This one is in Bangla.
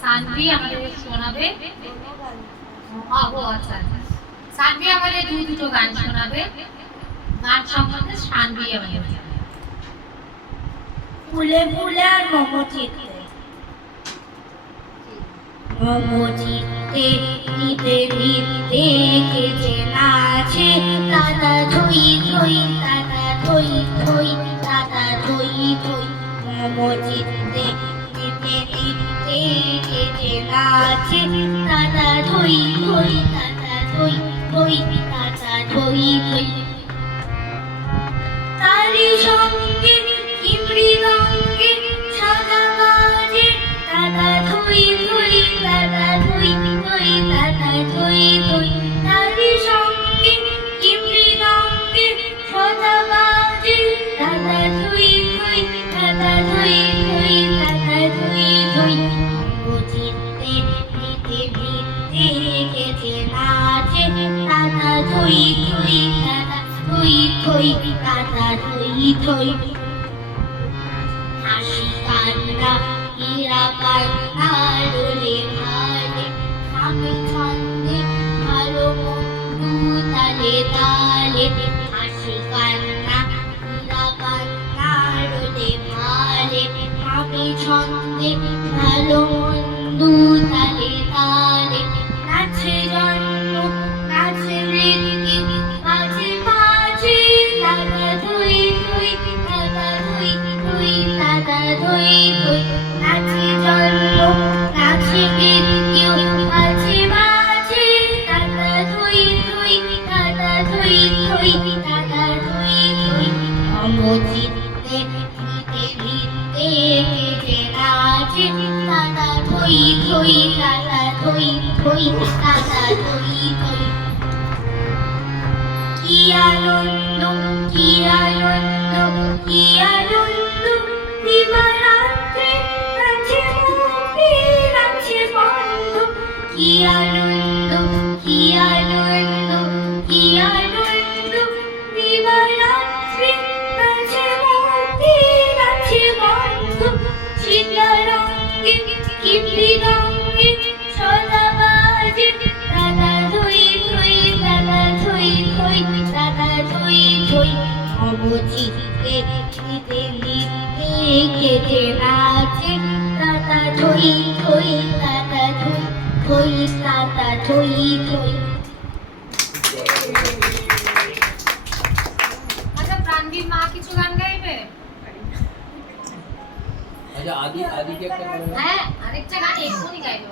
সানভি আমাদের শোনাবে। আচ্ছা আচ্ছা, সানভি আমাদের দুটো গান শোনাবে। গান সম্বন্ধে সানভি আমাদের ফুলে ফুলে আর মমচিতে মমচিতে নিতে নিতে কেটে নাচে দাদা ধই ধই দাদা ধই ধই দাদা ধই ধই মমচিতে নিতে নিতে কেটে নাচে দাদা ধই ধই দাদা ধই ধই দাদা ধই ধই তারি সঙ্গে কি মৃদঙ্গে সাদা বাজে দাদা ধই ধই দাদা ধই ধই দাদা ধই ধই তারি সঙ্গে কি মৃদঙ্গে সাদা বাজে দাদা ধই ধই দাদা ধই ধই দাদা ধই ধই মমচিতে নিতে নিতে কেটে নাচে দাদা ধই ধই দাদা ধই ধই দাদা ধই ধই হাসি কান্না হীরা কান্না ডোলে ভালে আমি ছন্দে ভালো বন্ধু তালে তালে হাসি কান্না হীরা কান্না ডোলে ভালে আমি ছন্দে ভালো বন্ধু তালে তালে নাচে জন্ম নাচে মৃত্যু বাজে বাজে দাদা ধই ধই দাদা ধই ধই দাদা ধই ধই নাচে জন্ম নাচে মৃত্যু বাজে বাজে দাদা ধই ধই দাদা ধই ধই দাদা ধই ধই মমচিতে নিতে নিতে কেটে নাচে দাদা ধই ধই দাদা ধই ধই দাদা ধই ধই কি আনন্দ কি আনন্দ কি আনন্দ দিবারাত্রি নাচে মুক্তি নাচে বন্ধ কি আনন্দ কি আনন্দ কি আনন্দ দিবারাত্রি নাচে মুক্তি নাচে বন্ধ সীতারঙ্গে কি মৃদঙ্গে সদা বাজে দাদা ধই ধই দাদা ধই ধই দাদা ধই ধই মমচিতে নিতে নিতে কেটে নাচে দাদা ধই ধই দাদা ধই ধই দাদা ধই ধই। আচ্ছা, প্রাণবীর মা কিছু গান গাইবে? আচ্ছা, আদি আদিকে একটা হ্যাঁ, আরেকটা গান এক্ষুনি গাইবে।